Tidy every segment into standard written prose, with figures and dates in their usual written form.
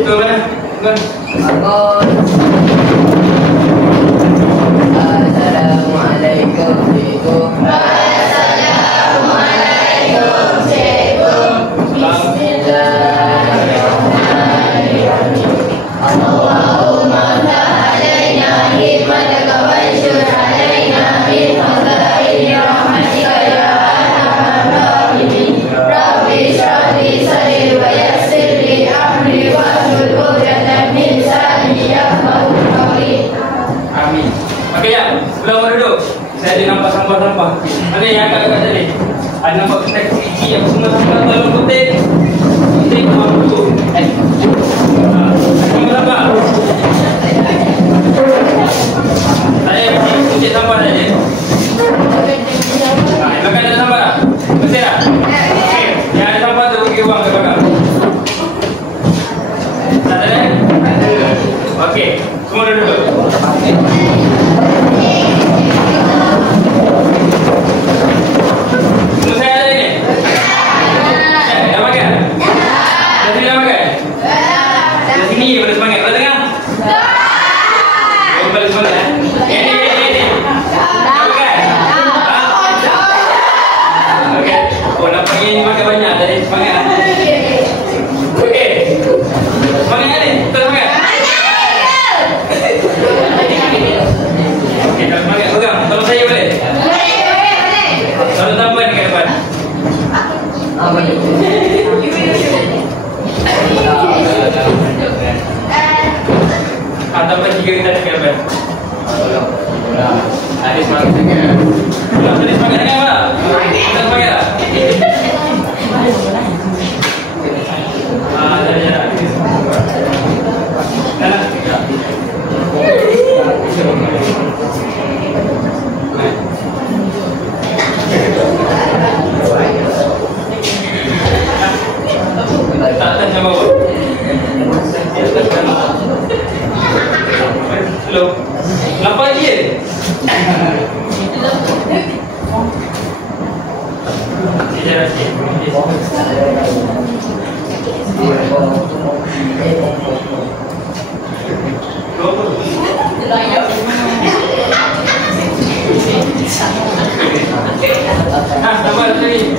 Itu mana? Bangun. Assalamualaikum cikgu. Bismillahirrahmanirrahim. Allahumma ta'alaina hikmataka wa ansyur alaina min khazaini rahmatika ya arhamar rahimin. Rabbi shrah li sadri wa yassir li amri wahlul 'uqdatam min lisani yafqahu qawli. Amin. Okey ya, belum duduk. Saya ada nampak sampah-sampah. Mana yang agak-agak tadi? Ada nampak ketek gigi yang semua sampah dalam kotak. Kotak memang duduk. Sampah-sampah. Saya pergi kucing sampah saja. Makan ada sampah tak? Bersih tak? Okey. Yang ada sampah tu pergi buang ke belakang. Tak ada? Okey. Semua duduk. Semua saya ada ni? Dah makan? Dah sini dah makan? Dah sini pada semangat. Pada tengah? Pada semangat eh? Ni. Dah makan? Okey. Oh nampak ni makan banyak dari semangat. Okey. Semangat ni? Betul semangat? Okey, dah semangat. Pegang. Tolong saya boleh? Tolong tambah dekat depan. Tambah 3 kita dekat depan. Ada semangat sangat. Belum tadi semangat sangat tak? Kita semangat tak? Dah jarak. Dah lah. Tak sama apa? Hello. Lapar lagi ke? Sejarah sikit. Tambah lagi.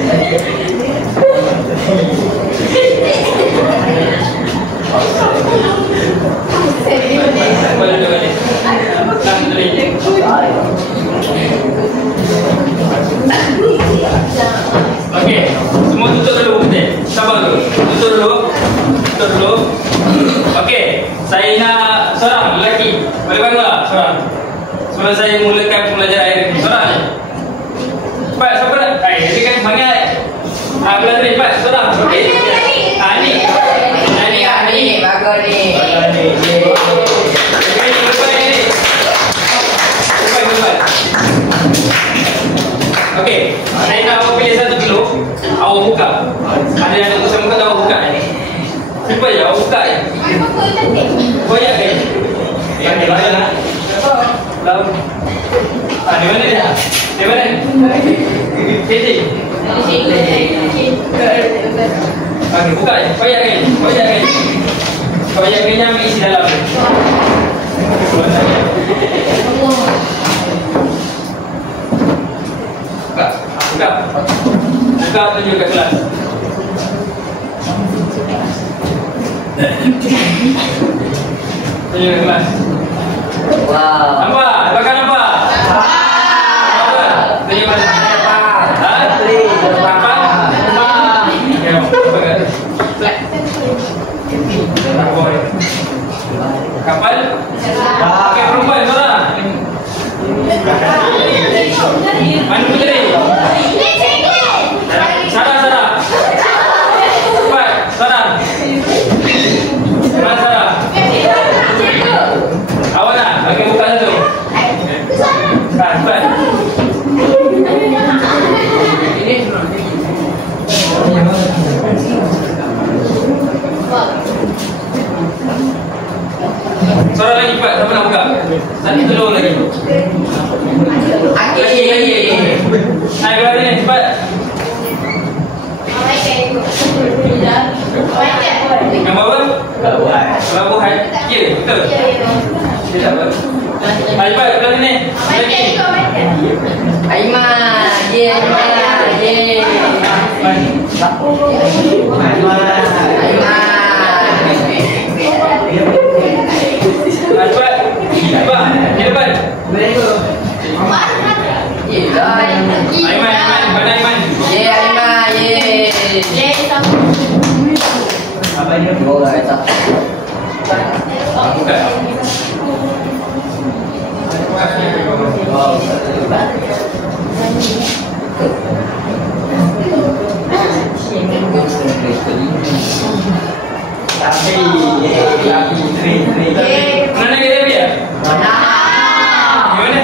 Okey, semua tutup dulu betul. Sabar dulu. Tutup dulu. Okey, saya nak seorang lelaki. Boleh bantu tak? Seorang. Sebelum saya mulakan pembelajaran air ni. Seorang je. Cepat, siapa nak? Jadi kan semangat. Belah tadi, cepat. Seorang. Okey. Ni. Bagus ni. Okey, saya nak awak pilih satu dulu. Awak buka. Ada yang nak bersama kata awak buka ni. Simple je, awak buka je. Koyak ke? Yang ni lain lah. Lalu. Di mana dia? Di mana? Sini. Okey, buka je. Koyak ke? Koyak ke yang isi dalam. Buka tunjuk kat kelas. Tunjuk kat kelas. Wow. Nampak? Bakal nampak? Nampak? Tunjuk kat kelas. Nampak? Kapal? Okey, perempuan seorang. Mana puteri? Sarah. Cepat, Sarah. Mana Sarah? Awak nak? Okey, buka satu. Cepat. Sarah lagi cepat, siapa nak buka? Satu telur lagi. Lagi. Hai, berada ni, cepat. Gambar apa? Pelabuhan. Ya, betul. Dia tak apa. Cepat, belah sini. Aiman, ye, Aiman, ye. Cepat. Cepat. Di depan. Aiman, pada Aiman. Ye, Aiman, ye. Apa ini? Buka. Mana kita dia? Gimana?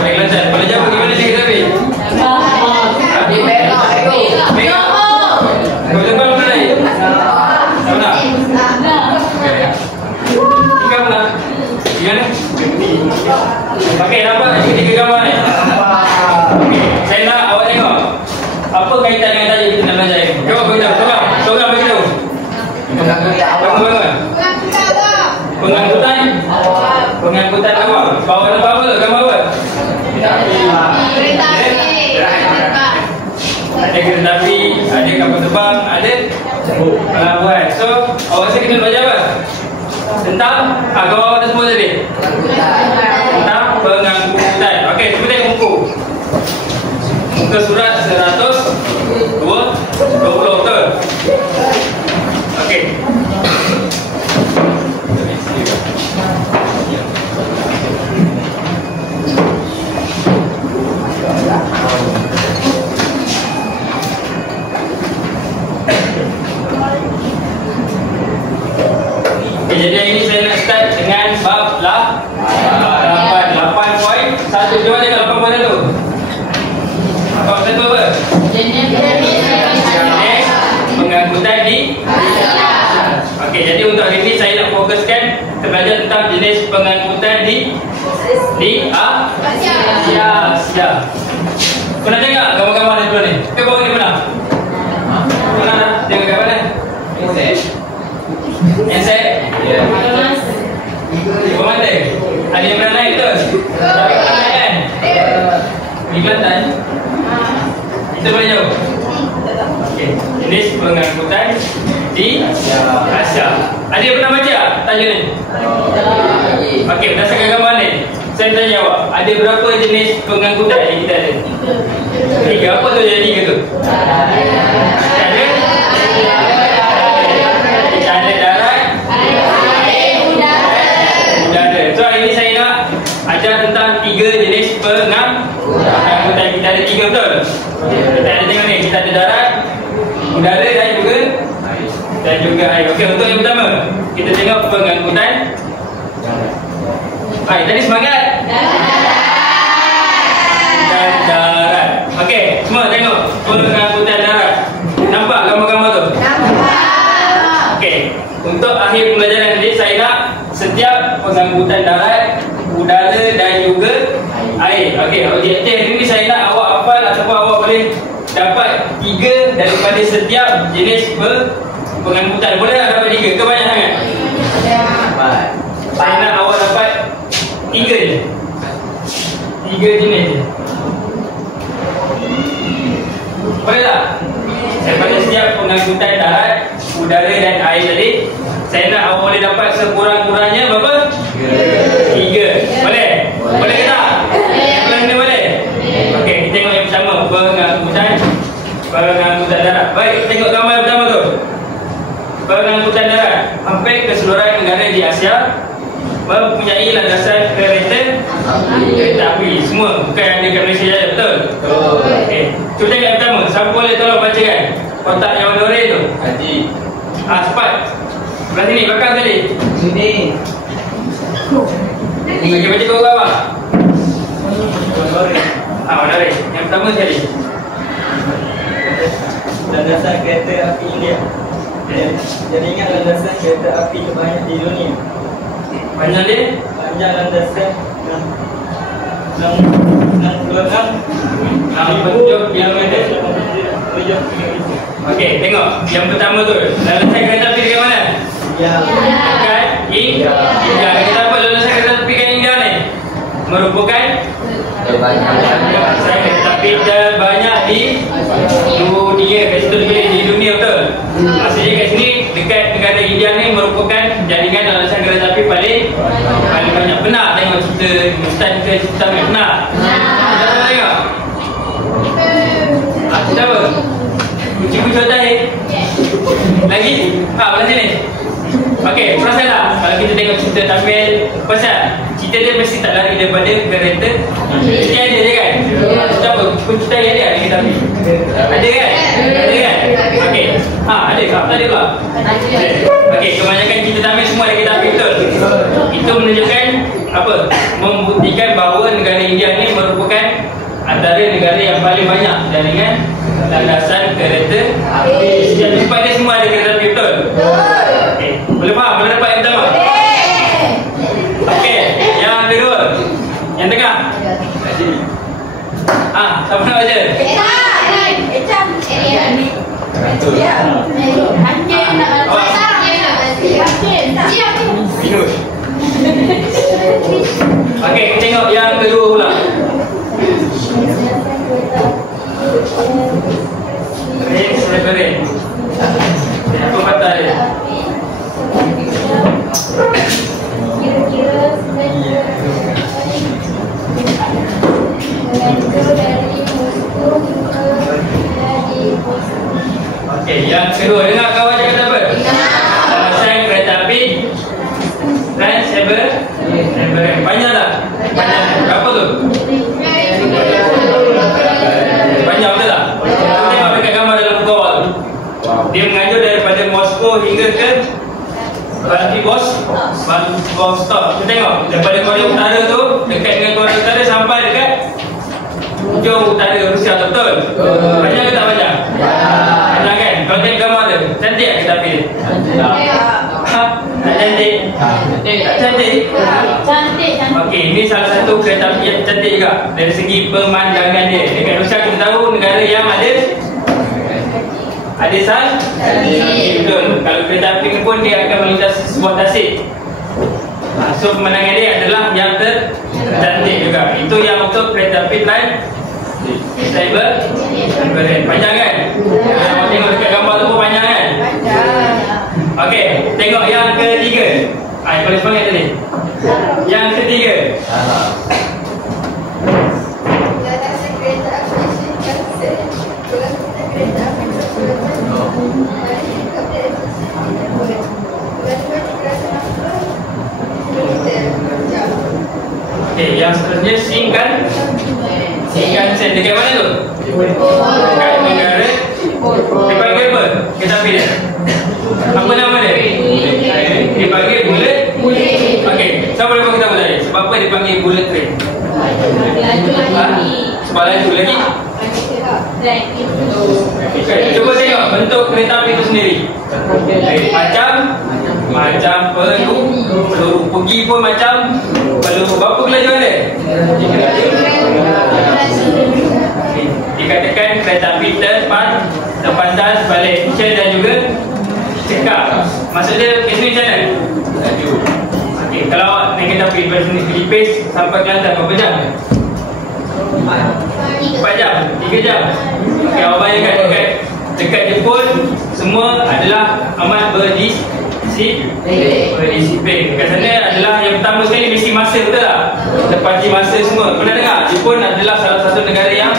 Paling lancar. Paling jauh gimana dia kita dia? Kau tengok mana lagi? Mana? Tiga mana? Gimana? Okey, nampak ini tiga gambar ni. Okey, saya nak awak tengok. Apa kaitan dengan tajuk kita nak belajar ini? Cuba beritahu, seorang beritahu. Pengangkutan awak. Bawa apa? Gambar apa? Ada kereta api, ada kapal terbang, ada pelabuhan. So, awak saya kena belajar apa? Tentang gambar awak semua tadi. Tentang pengangkutan. Okey, cuba tengok buku. Muka surat 120, betul? Okey. Jadi hari ini saya nak start dengan bab 8.1. Cuba tengok 8.1. 8.1 apa? Jenis pengangkutan di Okey, jadi untuk hari ini saya nak fokuskan kita belajar tentang jenis pengangkutan di Asia. Pernah tengok gambar-gambar ni dulu ni? Ke bawah ni pernah? Pernah dah? Tengok gambar ni? Insek? Ya. Pemantai? Ada yang pernah naik betul? Tak pernah naik kan? Di Kelantan? Kita boleh jauh? Okey, jenis pengangkutan di Asia. Ada yang pernah baca tajuk ni? Okey, berdasarkan gambar ni, saya tanya awak, ada berapa jenis pengangkutan yang kita ada? 3. Apa tu jadi 3 tu? Ada darat, udara. So hari ni saya nak ajar tentang 3 jenis pengangkutan. Kita ada 3, betul? Kita ada tengok ni, kita ada darat, udara dan juga air. Okey, untuk yang pertama, kita tengok pengangkutan. Hai, tadi semangat. Dan darat. Okey, semua tengok pengangkutan darat. Nampak gambar-gambar tu? Okey, untuk akhir pembelajaran ni saya nak setiap pengangkutan darat, udara dan juga air. Okey, objektif ni saya nak awak hafal ataupun awak boleh dapat 3 daripada setiap jenis pengangkutan. Boleh tak dapat 3? Ke banyak sangat? Saya nak awak dapat 3 je. 3 jenis je. Boleh tak? Daripada setiap pengangkutan darat, udara dan air tadi, saya nak awak boleh dapat sekurang-kurangnya berapa? 3. Boleh? Boleh ke tak? Yang ni boleh? Okey, kita tengok yang pertama, pengangkutan darat. Baik, tengok gambar yang pertama tu. Pengangkutan darat. Hampir keseluruhan negara di Asia mempunyai landasan kereta api. Semua, bukan yang ada kat Malaysia saja, betul? Okey, cuba tengok yang pertama. Siapa boleh tolong bacakan kotak yang warna oranye tu? Haji. Cepat. Belah sini, belakang tadi. Sini. Okey, baca kau apa? Warna oranye. Yang pertama sekali. Landasan kereta api India. Jadi ingat landasan kereta api terbanyak di dunia. Panjang dia? Panjang landasan Okey, tengok. Yang pertama tu, landasan kereta api dekat mana? Dekat India. Kita apa landasan kereta api dekat India ni? Merupakan landasan kereta api terbanyak di dunia. Kat situ dipilih di dunia, betul? Maksudnya kat sini dekat negara India ni merupakan jaringan landasan kereta api paling banyak. Benar tengok cerita Ustaz ke cerita ni? Benar? Kita pernah tengok? Cerita apa? Kucing-kucing otak lagi? Belah sini. Okey, perasan tak? Kalau kita tengok cerita Tamil, pasal cerita dia mesti tak lari daripada kereta. Mesti ada je kan? Cerita apa? Cerita yang ada kita ambil. Ada kan? Ada kan? Okey. Ada ke? Tak ada pula? Okey, kebanyakan cerita Tamil semua ada kita ambil, betul? Itu menunjukkan apa? Membuktikan bahawa negara India ni merupakan antara negara yang paling banyak jaringan landasan kereta api. Setiap tempat dia semua ada kereta api, betul? Okey, boleh faham? Boleh dapat yang pertama? Okey, yang kedua, yang tengah. Siapa nak baca? Okey, tengok yang kedua pula. Kering. Apa kata dia? Okey, yang kedua, dengar kawan cakap apa? Landasan kereta api Trans-Siberian. Panjang tak? Panjang. Berapa tu? Panjang betul tak? Tengok dekat gambar dalam buku awal tu. Dia mengajar daripada Moskow hingga ke Vladivostok. Kita tengok daripada Korea Utara tu dekat dengan Korea Utara sampai dekat hujung utara Rusia, betul? Panjang ke tak panjang? Panjang kan? Kalau tengok gambar tu, cantik tak kereta api dia? Tak cantik? Tak cantik? Cantik. Okey, ini salah satu kereta api yang cantik juga dari segi pemandangan dia. Dekat Rusia kita tahu negara yang ada salji. Betul. Kalau kereta api ni pun dia akan melintasi sebuah tasik. So pemandangan dia adalah yang tercantik juga. Itu yang untuk kereta api Trans-Siberian. Panjang kan? Kalau tengok dekat gambar tu pun panjang kan? Okey, tengok yang ketiga. Yang paling semangat tadi. Yang ketiga. Okey, yang seterusnya Shinkansen. Dekat mana tu? Dekat negara. Dipanggil apa? Kereta api dia? Apa nama dia? Dipanggil bullet. Okey, siapa boleh bagi tahu tadi? Sebab apa dipanggil bullet train? Sebab laju lagi? Cuba tengok bentuk kereta api itu sendiri. Macam peluru pergi pun macam peluru. Berapa kelajuan dia? 3 laju. Dikatakan kereta api terpantas, balik kecil dan juga cekap. Maksudnya itu macam mana? Laju. Okey, kalau awak naik kereta api dari sini Philippines sampai Kelantan berapa jam? 4 jam, 3 jam. Okey, awak bayangkan dekat Jepun semua adalah amat berdisiplin. Dekat sana adalah yang pertama sekali mesti masa, betul tak? Tepati masa semua. Pernah dengar? Jepun adalah salah satu negara yang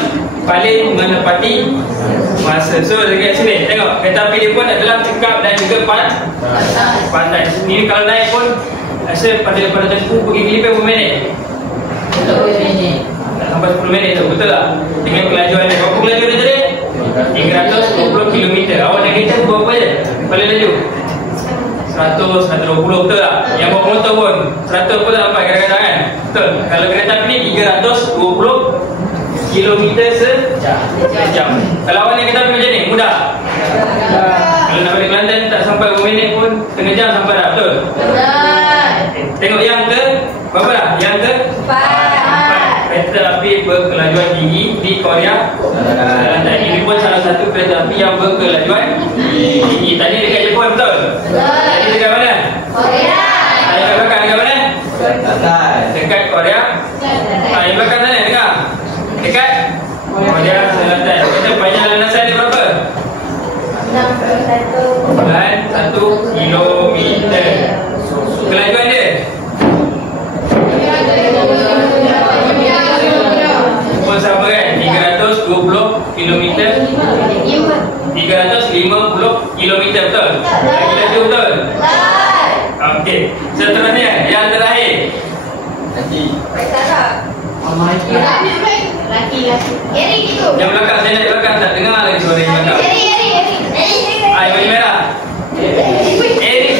paling menepati masa. So dekat sini tengok kereta api dia pun adalah cekap dan juga pantai. Ini kalau naik pun rasa pada tempoh pergi Filipin berapa minit? 10 minit. Tak sampai 10 minit tu, betul tak? Dengan kelajuan dia. Berapa kelajuan dia tadi? 320 km. Awak naik kereta berapa je? Paling laju? 100, 120, betul tak? Yang bawa motor pun 100 pun tak sampai kadang-kadang kan? Betul. Kalau kereta api ni 320 km sejam. Kalau awak naik kereta api macam ni, mudah? Kalau nak balik Kelantan tak sampai 5 minit pun setengah jam sampai dah, betul? Betul. Tengok yang ke berapa dah? Yang ke 4. tinggi di Korea Selatan. Ini pun salah satu kereta api yang berkelajuan tinggi. Tadi dekat Jepun, betul? Tadi dekat mana? Korea. Yang belakang dekat mana? Dekat Korea. Yang belakang sana dengar. Dekat Korea Selatan. Kita panjang landasan dia berapa? 1 kilometer. Kelajuan dia? Pun sama kan? 320 kilometer. 350 kilometer, betul? Lagi laju, betul? Okey. Seterusnya, yang terakhir. Laki. Eri gitu. Yang belakang, saya naik belakang. Tak dengar lagi suara yang belakang. Eri. Air baju merah. Eri.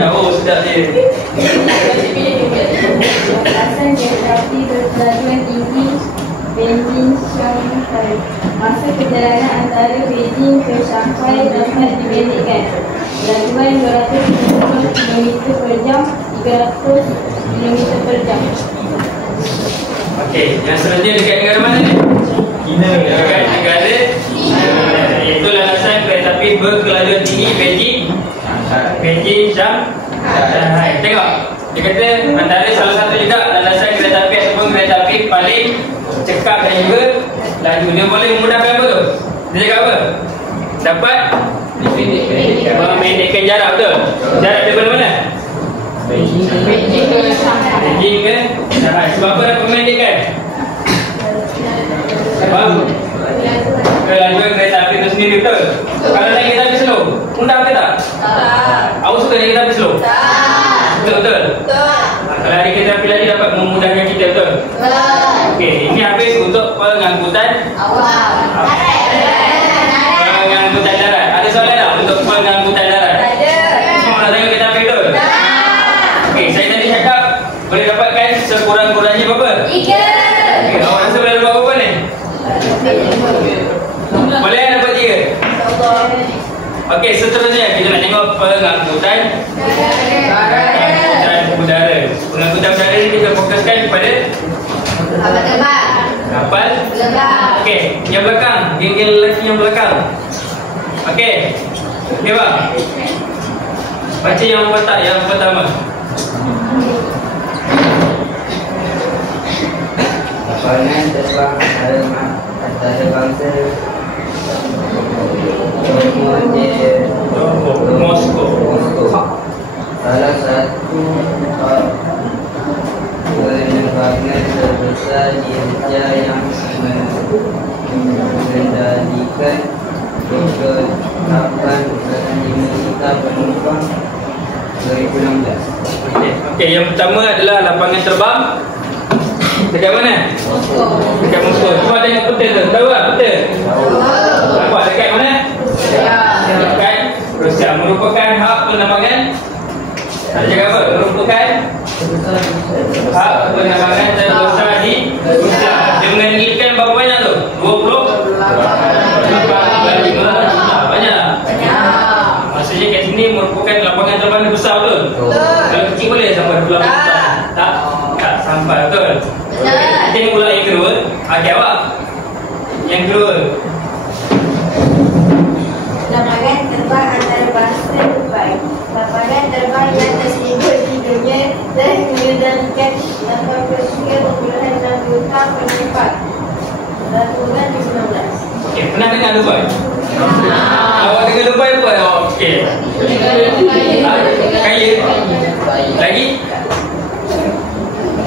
Oh, sedap dia. Lintasan kereta api berkelajuan tinggi Beijing Shanghai. Masa perjalanan antara Beijing ke Shanghai dapat dipendekkan. Kelajuan 250 km per jam, 300 km per jam. Okey, yang selanjutnya dekat negara mana ni? China. Dekat negara China. Itu landasan kereta api berkelajuan tinggi Beijing Shanghai. Tengok, dia kata antara salah satu juga landasan kereta api ataupun kereta api paling cepat dan juga laju. Dia boleh memudahkan apa tu? Dia cakap apa? Dapat memendekkan jarak, betul? Jarak daripada mana? Beijing ke Shanghai. Sebab apa dapat memendekkan? Sebab kelajuan kereta api itu sendiri, betul? Kalau naik kereta api slow, mudah ke tak? Awak suka naik kereta api slow? Betul? Kalau ada kereta api lagi dapat memudahkan kita, betul? Okey, ini habis untuk pengangkutan pengangkutan darat. Ada soalan tak untuk pengangkutan darat? Semua nak tengok kereta api, betul? Okey, saya tadi cakap boleh dapatkan sekurang-kurangnya berapa? 3. Okey, awak rasa boleh dapat berapa ni? Boleh dapat 3? Okey, seterusnya kita nak tengok pengangkutan udara. Pengangkutan udara ni kita fokuskan kepada kapal. Okey, yang belakang, geng-geng lelaki yang belakang. Okey. Okey bang. Baca yang pertama. Lapangan terbang antara bangsa Moskow. Salah satu penerbangan terbesar di Asia yang mengendalikan 28,5 juta penumpang 2016. Okey, yang pertama adalah lapangan terbang dekat mana? Dekat Moskow. Cuba tengok peta tu. Tahu tak peta? Nampak dekat mana? Dekat Rusia. Merupakan hak penerbangan. Ada cakap apa? Merupakan hak penerbangan terbesar di Rusia. Dia mengendalikan berapa banyak tu? 20? Banyak. Maksudnya kat sini merupakan lapangan terbang yang besar, betul? Kalau kecil boleh sampai 20 juta. Tak sampai, betul? Kita ni pula yang kedua. Okey awak. Yang kedua. Lapangan terbang antara bangsa Dubai. Lapangan terbang yang tersibuk di dunia dan mengendalikan 83.6 juta penumpang pada bulan 2016. Okey, pernah dengar Dubai? Awak dengar Dubai apa? Okey. Kaya. Lagi?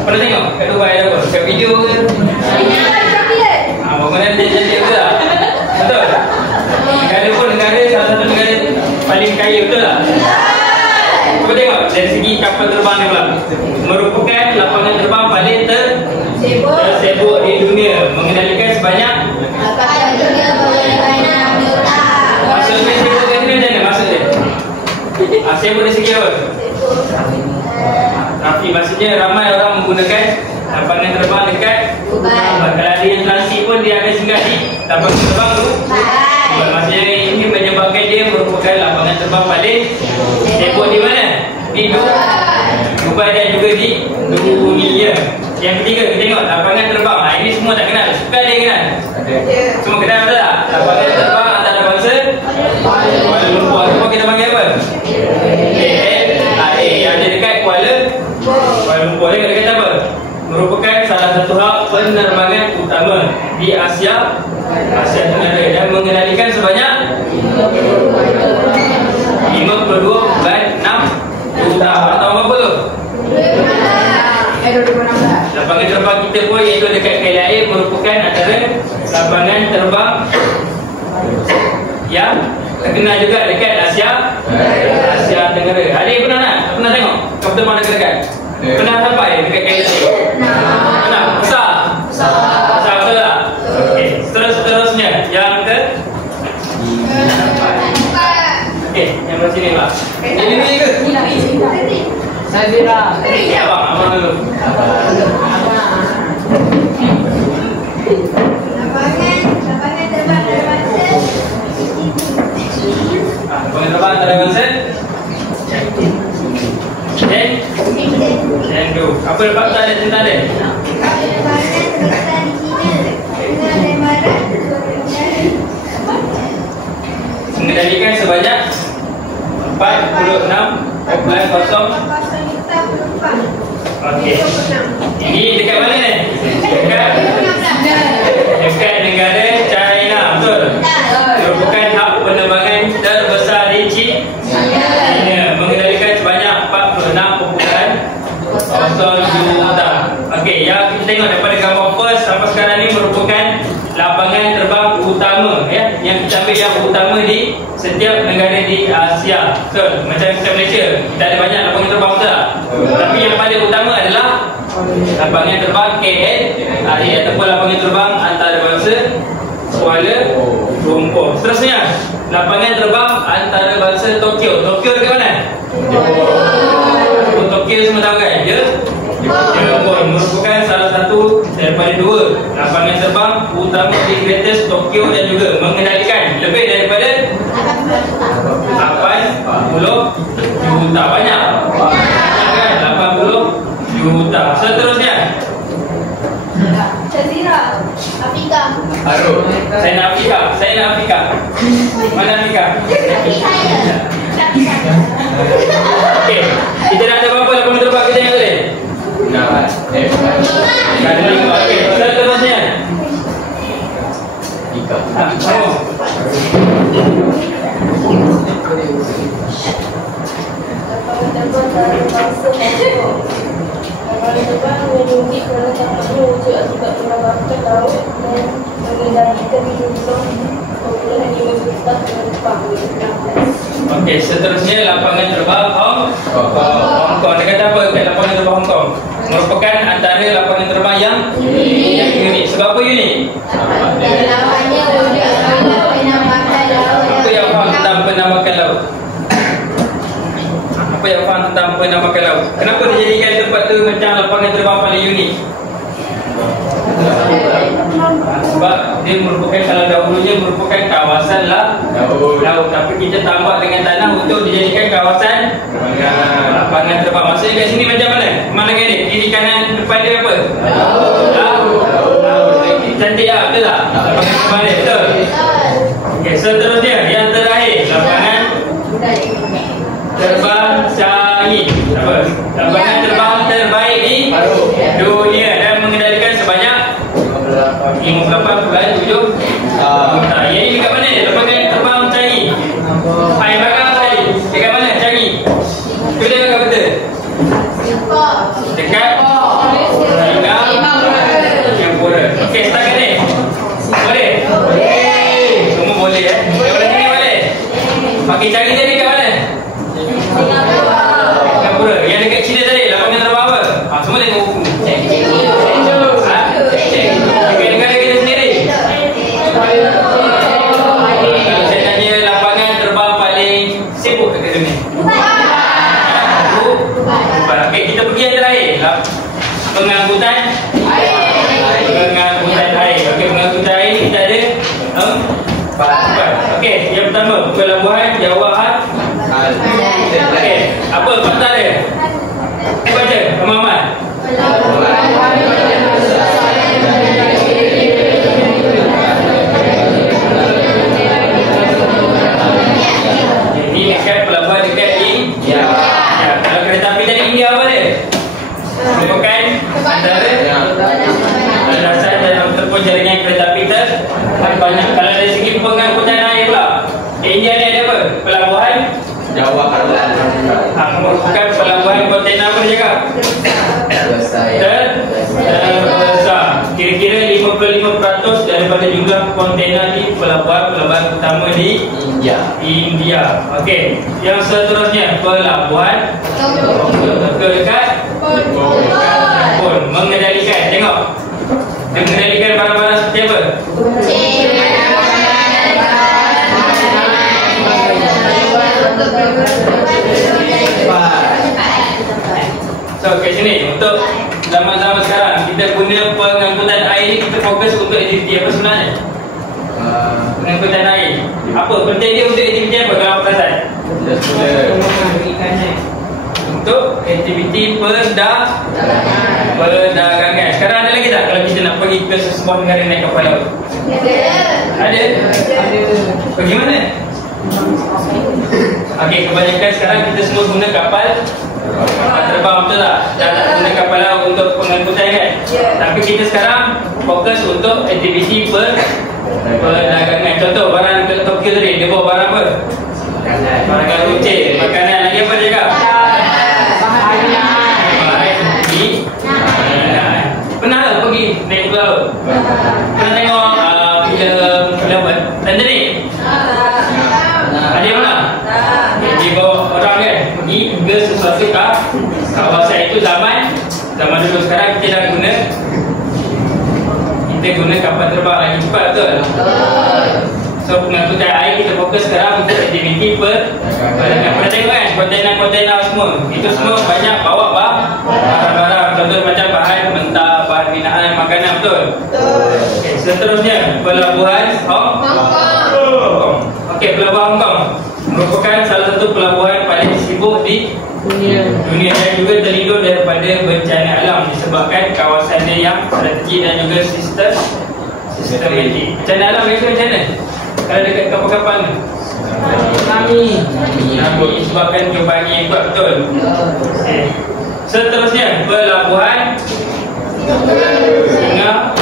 Pernah tengok kat Dubai ada apa? Kat video ke? Bangunan dia cantik betul tak? Betul? Negara pun salah satu negara paling kaya, betul tak? Cuba tengok dari segi kapal terbang ni pula. Merupakan lapangan terbang paling tersibuk di dunia, mengendalikan sebanyak maksudnya sibuk kat sini macam mana maksudnya? Sibuk dari segi apa? Rafi, maksudnya ramai orang menggunakan lapangan terbang dekat Dubai. Kalau ada yang transit pun dia akan singgah di lapangan terbang tu. Maksudnya ini menyebabkan dia merupakan lapangan terbang paling sibuk di mana? Di Dubai dan juga juga di dunia. Yang ketiga, kita tengok lapangan terbang. Ini semua tak kenal. Suka ada yang kenal? Semua kenal betul tak? Lapangan terbang antarabangsa Kuala Lumpur. Apa kita panggil apa? KLIA. Yang ada dekat Kuala Lumpur. Dia kata apa? Merupakan salah satu hub penerbangan utama di Asia Tenggara dan mengendalikan sebanyak 52.6 juta. Tahu apa tu? Lapangan terbang kita pun iaitu dekat KLIA merupakan antara lapangan terbang yang terkenal juga dekat Asia Tenggara. Ada yang pernah tengok kapal terbang dekat? Pernah sampai dekat KLIA? Pernah? Besar betul tak? Okey, seterusnya yang ke yang belah sini lah. Ini ke? Nazira. Abang dulu. Lapangan terbang antarabangsa. Lapangan terbang antarabangsa. Dan tu. Apa fakta ada tentang dia? Lapangan terbesar di China. Tengah dan barat. Mengendalikan sebanyak 46,0. Okey. Ini dekat mana ni? Dekat negara China, betul? Merupakan hub penerbangan terbesar di China. Mengendalikan sebanyak 46,0 juta. Okey, yang kita tengok daripada gambar first sampai sekarang ni merupakan lapangan terbang utama, ya, yang kita ambil yang utama di setiap negara di Asia. Betul? Macam kita Malaysia, kita ada banyak lapangan terbang, betul tak? Tapi yang paling utama adalah lapangan terbang KLIA ataupun lapangan terbang antarabangsa Kuala Lumpur. Seterusnya, lapangan terbang antarabangsa Tokyo. Tokyo dekat mana? Tokyo semua tahu kan? Jepun merupakan salah satu daripada dua lapangan terbang utama di Greatest Tokyo dan juga mengendalikan lebih daripada 80 juta. Banyak kan? 80 juta. Seterusnya Nazira. Afrika. Saya nak Afrika. Mana Afrika? Okey, kita nak ada berapa lapangan terbang kita yang boleh? Ada 5. Okey, seterusnya Lapangan terbang melindungi kerana tampaknya wujud akibat penambahan laut dan mengendalikan jumlah penggunaan yang berjuta penumpang. Okey, seterusnya lapangan terbang Hong Kong. Dia kata apa kat lapangan terbang Hong Kong? Merupakan antara lapangan terbang yang unik. Sebab apa unik? Lapangannya wujud akibat penambahan laut. Apa yang faham tentang penambahan laut? Apa yang faham tentang penambahan laut? Kenapa dijadikan tempat tu macam lapangan terbang paling unik? Sebab dia merupakan, kalau dahulunya merupakan kawasan laut, tapi kita tambah dengan tanah untuk dijadikan kawasan lapangan terbang. Maksudnya kat sini macam mana? Mana ni? Kiri kanan depan dia apa? Laut. Cantik tak? Betul tak? Lapangan terbang dia, betul? Okey, seterusnya yang terakhir, lapangan terbang Changi. Apa? Lapangan terbang terbaik di dunia dan mengendalikan sebanyak 58.7 juta. Yang ini dekat mana? Lapangan terbang Changi. Hai belakang sekali. Dekat mana Changi? Tu dia dekat betul. Dekat Singapura. Okey, setakat ni boleh? Semua boleh ya? Yang mana sini boleh? Okey, Changi tadi dekat mana? Singapura. Yang dekat China tadi lapangan terbang apa? Semua tengok buku. Dekat negara kita sendiri. jaringan kereta api terbanyak. Kalau dari segi pengangkutan air pula, India ni ada apa? Pelabuhan Jawa Karawang. bukan pelabuhan kontainer apa dia cakap? Terbesar. Kira-kira 55% daripada jumlah kontainer di pelabuhan utama di India. Okey. Yang seterusnya pelabuhan dekat pun mengendalikan. Tengok. Mengendalikan barang-barang seperti apa? So kat sini untuk zaman-zaman sekarang kita guna pengangkutan air ni, kita fokus untuk aktiviti apa sebenarnya? Pengangkutan air. Apa penting dia untuk aktiviti apa kalau perasan? Untuk aktiviti perdagangan. Sekarang ada lagi tak kalau kita nak pergi ke sesebuah negara naik kapal laut? Ada. Pergi mana? Okey, kebanyakan sekarang kita semua guna kapal terbang, betul tak? Dan tak guna kapal laut untuk pengangkutan kan? Tapi kita sekarang fokus untuk aktiviti perdagangan. Contoh barang ke Tokyo tadi, dia bawa barang apa? Barang runcit, makanan, lagi apa dia cakap? Pernah tak pergi naik kapal laut? Pernah tengok filem Titanic? Ada mana? Dia bawa orang kan pergi ke sesuatu kawasan itu. Zaman dulu. Sekarang kita dah guna kapal terbang lagi cepat, betul? So pengangkutan air kita fokus sekarang untuk aktiviti perdagangan. Pernah tengok kan kontainer semua, itu semua banyak bawa barang-barang. Contoh macam bahan mentah, bahan binaan, makanan, betul? Okay, seterusnya pelabuhan Hong Kong. Okey, pelabuhan Hong Kong merupakan salah satu pelabuhan paling sibuk di dunia dan juga terlindung daripada bencana alam disebabkan kawasan dia yang strategik dan juga sistematik. Bencana alam biasa macam mana? Kalau dekat kapal-kapal ni tsunami disebabkan cuaca angin yang kuat, betul? Okay. Seterusnya pelabuhan Singapura.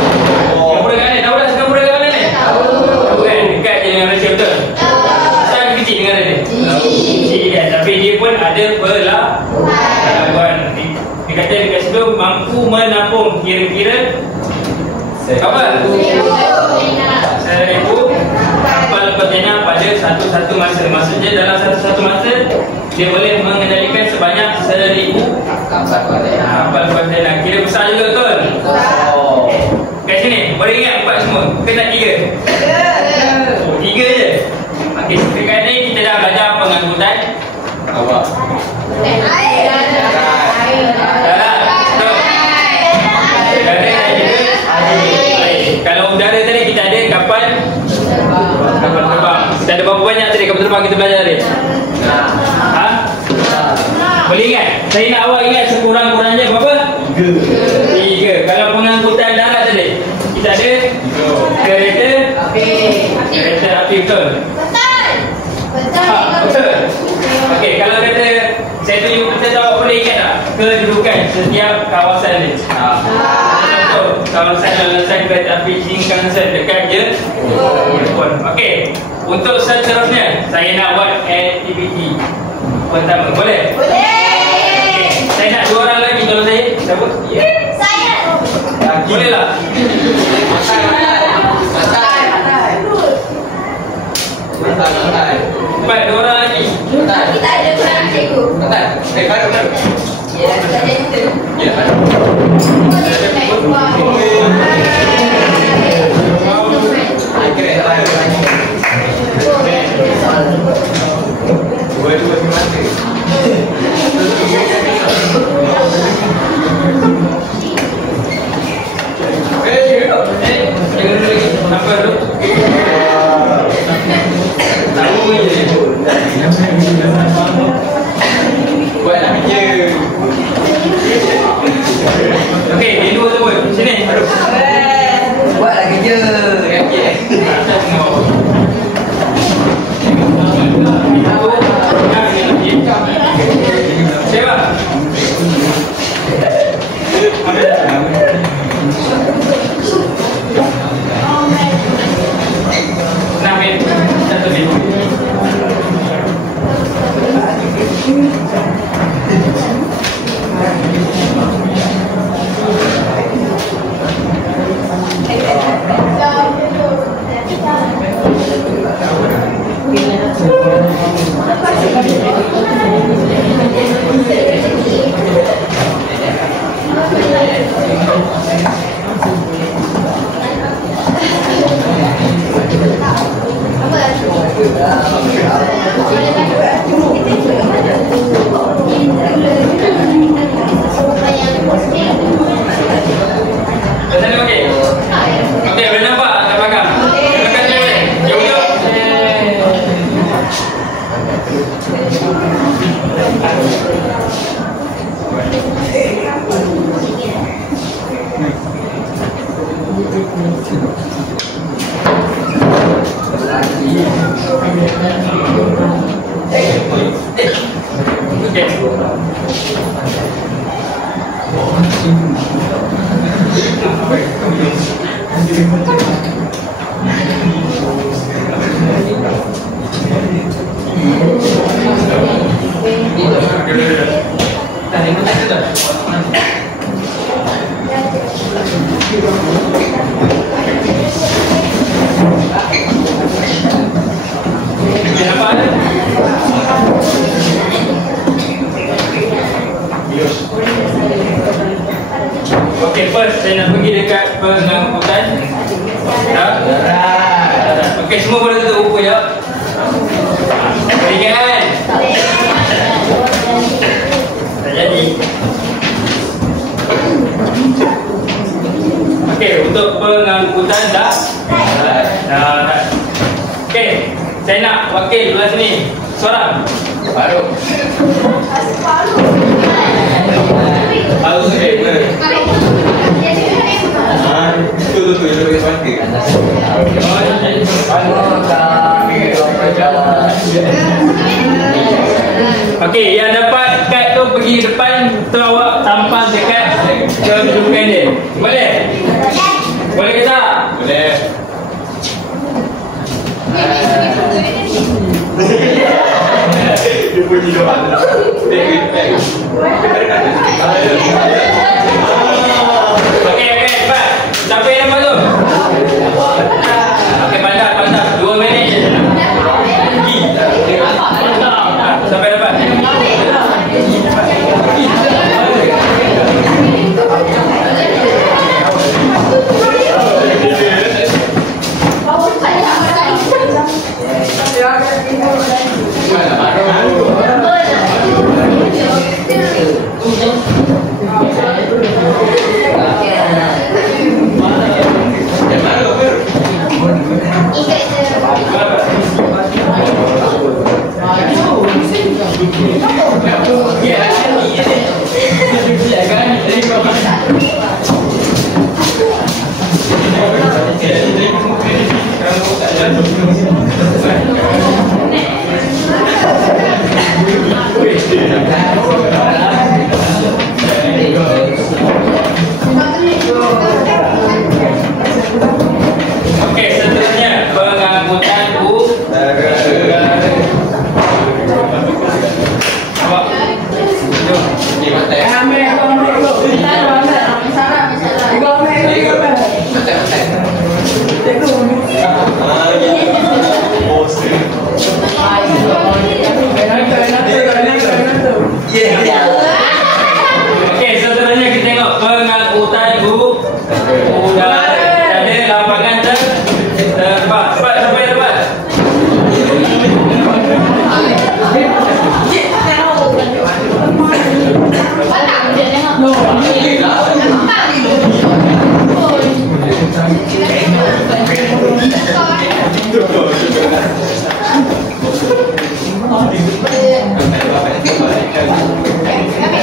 Singapura tahu tak Singapura kat mana ni? Tahu kan? Dekat je dengan Malaysia, betul? Besar ke kecil negara dia? Kecil kan? Tapi dia pun ada pelabuhan. Dia kata dekat situ mampu menampung kira-kira apa? 1,000 kapal kontainer pada satu masa. Maksudnya dalam satu masa dia boleh mengendalikan sebanyak 1,000 kapal kontainer. Kira besar juga, betul? Kat sini boleh ingat 4 semua? Ke tak 3? 3 je. Okey, dekat ni kita dah belajar pengangkutan darat. Kalau udara tadi kita ada kapal terbang. Kita ada berapa banyak tadi kapal terbang kita belajar tadi? Boleh ingat? Saya nak awak ingat sekurang-kurangnya berapa? 3. Kalau pengangkutan darat tadi kita ada kereta api, betul? Betul. Okey, kalau kata saya tunjuk kita, awak boleh ingat tak kedudukan setiap kawasan ni? Kawasan landasan kereta api Shinkansen dekat Jepun. Okey, untuk seterusnya saya nak buat aktiviti pertama. Boleh? Okey, saya nak 2 orang lagi. Tolong saya. Siapa? Saya. Boleh lah. Baik, 2 orang lagi. Kita ada kurang cikgu. Ya, tak ada itu. Buatlah kerja. Okey, dia dua tu pun. Sini. Aduh. Biasanya okey. Okey, boleh nampak kat belakang. Belakang dia boleh. Jauh-jauh. Okey, first saya nak pergi dekat pengangkutan. Dah? Okey, semua boleh tutup buku ya. Ringan. Tak jadi. Okey, untuk pengangkutan dah. Dah. Okey, saya nak wakil belah sini. Seorang. Baru. Okey, yang dapat kad tu pergi depan, tu awak tampal dekat kedudukan dia. Boleh? Boleh ke tak? Boleh. Dia bunyi doang. Okey, cepat. Siapa yang nombor tu? Okey, pandang. 2 minit je. Pergi. Sampai dapat. Okey, seterusnya pengangkutan udara. Awak. Okey, seterusnya kita tengok pengangkutan udara. Ada lapangan terbang. Cepat sampai dapat.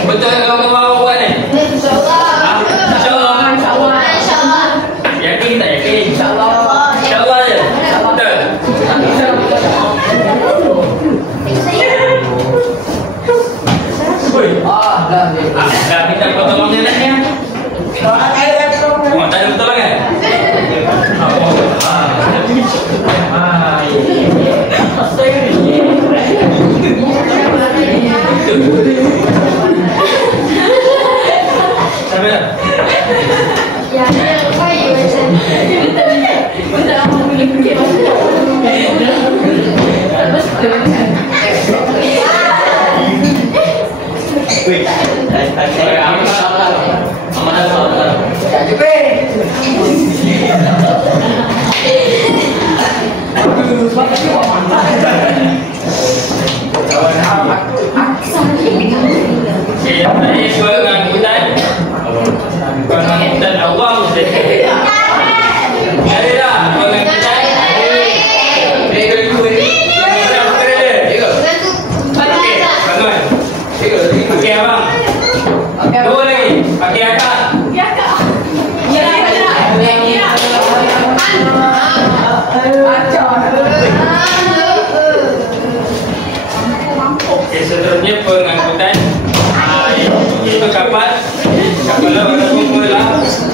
Betul ke kawan-kawan buat ni? InsyaAllah. Yakin tak yakin? InsyaAllah je. Betul. Dah minta potong dia nak ni. Oh, tak ada betul kan? Sampai dah? Ya, saya lupa ya macam.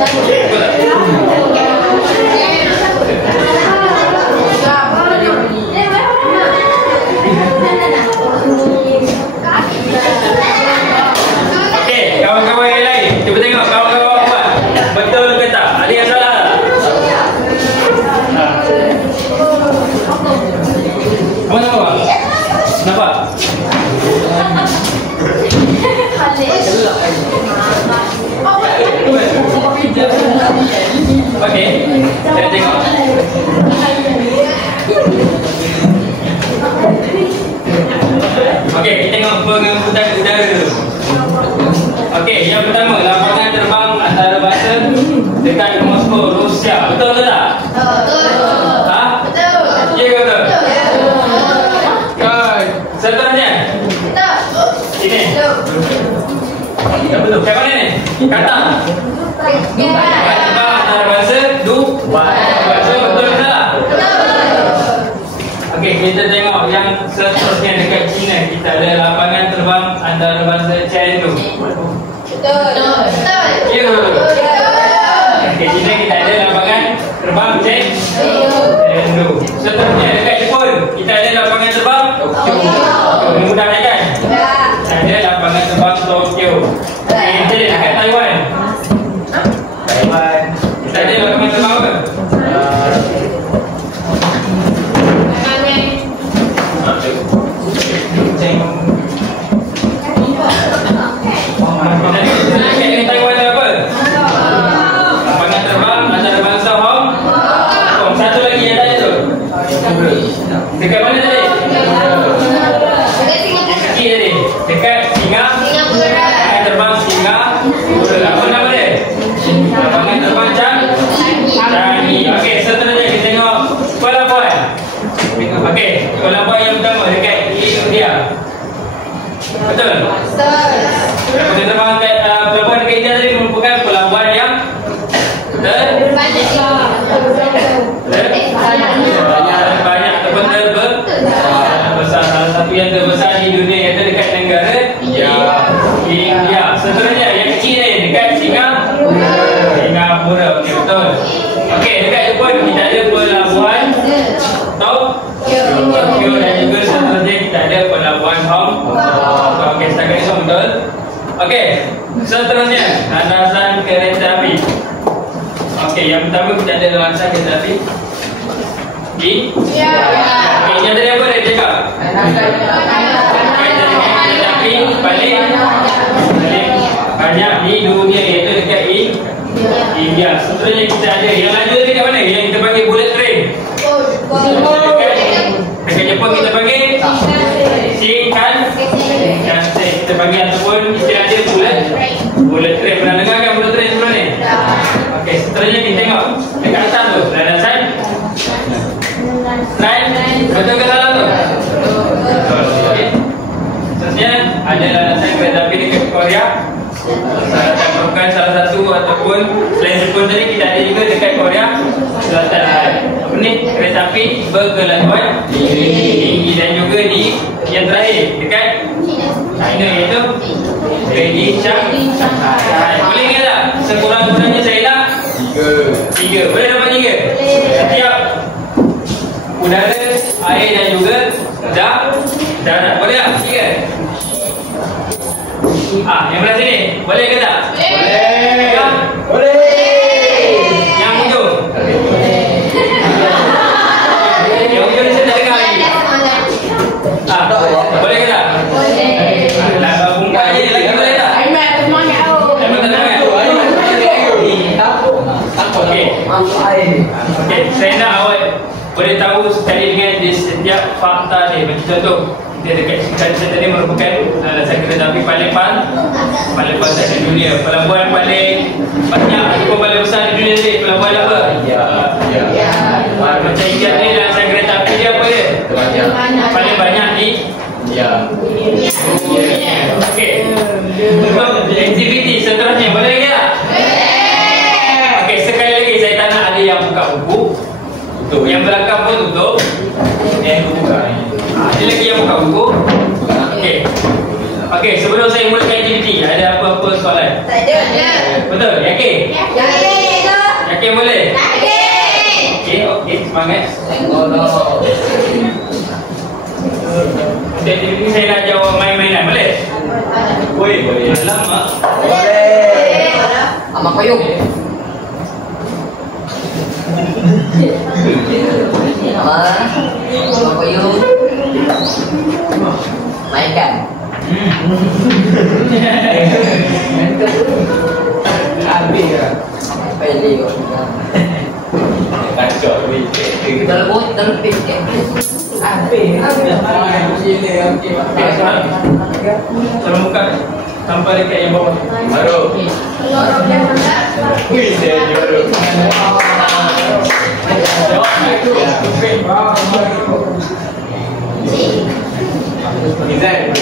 Betul tak? Okey, kawan-kawan yang lain, cuba tengok kawan-kawan buat. Betul ke tak? Ada yang salah tak? Kamu nampak? Nampak? Okey, kita tengok. Okey, kita tengok pengangkutan udara dulu. Okey, yang pertama, lapangan terbang antarabangsa dekat Moskow, Rusia. Betul ke tak? Ha? Ya ke betul? Seterusnya. Sini. Macam mana ni? Kata. Lapangan terbang antarabangsa Dubai. Betul ke tak? Okey, kita tengok yang seterusnya dekat China. Kita ada lapangan terbang antarabangsa Chengdu. Ya. Okey, China kita ada lapangan terbang Chengdu. Seterusnya dekat Jepun, kita ada lapangan terbang Tokyo. Mudah kan? Ada lapangan terbang Tokyo. Kita ada dekat Taiwan. Kita ada lapangan terbang apa? Taiwan ada apa? Lapangan terbang antarabangsa Hong Kong. Satu lagi yang tadi tu. Dekat mana tadi? Kecil tadi. Dekat Singapura. Lapangan terbang Singapura. Apa nama dia? Lapangan terbang Changi. Okey, seterusnya kita tengok pelabuhan. Okey, pelabuhan yang pertama dekat India. Betul? Kita terbang kat pelabuhan dekat India tadi merupakan pelabuhan yang banyak ataupun terbesar. Salah satu yang terbesar di dunia iaitu dekat negara India. Seterusnya yang kecil ni dekat Singapura. Okey, betul. Okey, dekat Jepun kita ada pelabuhan Tokyo dan juga seterusnya kita ada pelabuhan Hong Kong. Okey, setakat itu betul. Okey, seterusnya landasan kereta api. Okey, yang pertama kita ada landasan kereta api di Okey, yang tadi apa dia cakap? Kereta api paling banyak di dunia iaitu dekat India. Seterusnya kita ada yang laju dekat mana? Yang kita panggil bullet train. Dekat Jepun kita panggil Shinkansen. Kita panggil ataupun istilah dia bullet train. Pernah dengar kan bullet train sebelum ni? Okey, seterusnya kita tengok dekat atas tu landasan train. Betul ke salah tu? Betul. Okey. Seterusnya ada landasan kereta api dekat Korea. Merupakan salah satu ataupun selain Jepun tadi kita ada juga dekat Korea Selatan. Apa ni? Kereta api berkelajuan tinggi dan juga di yang terakhir dekat China iaitu di Shanghai. Boleh ke tak? Sekurang-kurangnya saya nak 3. Boleh dapat 3? Setiap udara, air dan juga darat. Boleh tak? 3. Yang belah sini. Boleh ke tak? Boleh. Boleh. Yang hujung. Yang hujung ni saya tak dengar lagi. Boleh ke tak? Boleh. Perempuan je lagi boleh tak? Aiman tak semangat tau. Aiman tak semangat? Okey. Okey, saya nak awak boleh tahu sekali dengan di setiap fakta ni. Bagi contoh, dia dekat Shinkansen tadi merupakan landasan kereta api paling panjang di dunia. Pelabuhan paling banyak ataupun paling besar di dunia ni pelabuhan apa? Macam India ni landasan kereta api dia apa dia? Paling banyak di Okey. Untuk aktiviti seterusnya boleh ke tak? Okey, sekali lagi saya tak nak ada yang buka buku. Yang belakang pun tutup. Ada lagi yang buka buku? Okey. Okey, sebelum saya mulakan aktiviti, ada apa-apa soalan? Tak ada. Betul? Yakin? Yakin. Yakin boleh? Yakin. Okey, semangat. Oh no. Jadi ini saya nak jawab main-mainan, boleh? Boleh. Lama. Boleh. Amak koyok. Amak koyok. Mainkan. Habis ya. Peli kok. Kacau ni. Kita lebut dalam pikir. Habis. Sini okey. Kalau buka sampai dekat yang bawah. Baru. Wih, saya baru. Izan.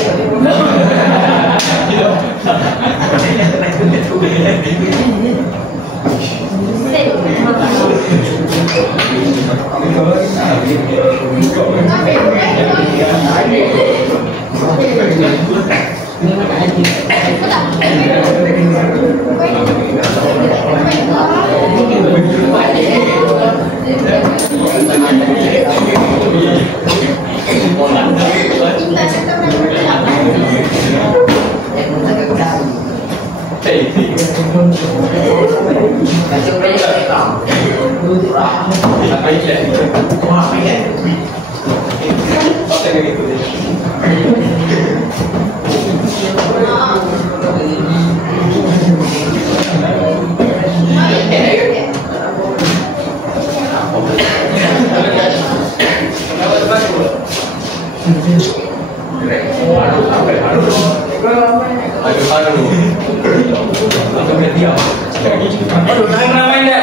Nak main tak?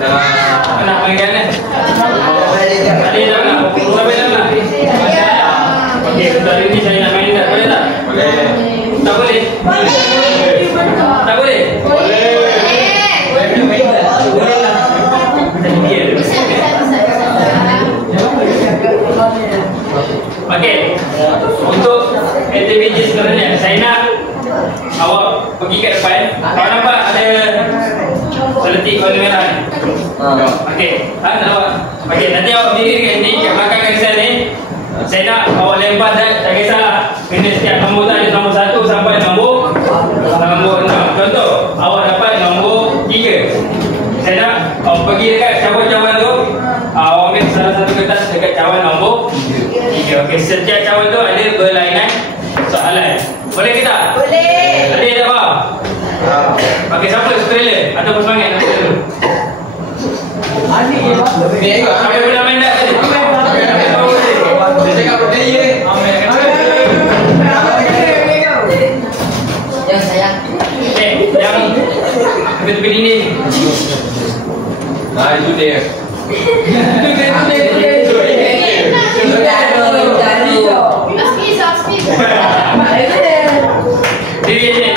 Nak main kan? Ada dah nak? Sampai dah nak? Okey, untuk hari ni saya nak main tak? Boleh tak? Boleh. Tak boleh? Tak boleh? Okey, untuk aktiviti seterusnya saya nak awak pergi ke depan. Awak nampak ada seletik warna merah ni? Okey, nampak? Okey, nanti awak berdiri kat sini, kat belakang kaisar ni. Saya nak awak lempar tak kisahlah. Kena setiap nombor tak ada nombor 1 sampai nombor 6. Contoh, awak dapat nombor 3. Saya nak awak pergi dekat cawan-cawan tu. Awak ambil salah satu kertas dekat cawan nombor 3. Okey, setiap cawan tu ada berlainan soalan. Boleh ke tak? Boleh. Ada tak faham? Okey, siapa sukarela? Ataupun semangat nak dulu? Sampai pernah main tak tadi? Saya cakap berdaya ni. Yang sayang. Yang tepi dinding. Nah, itu dia. Diri sini. Dia ni.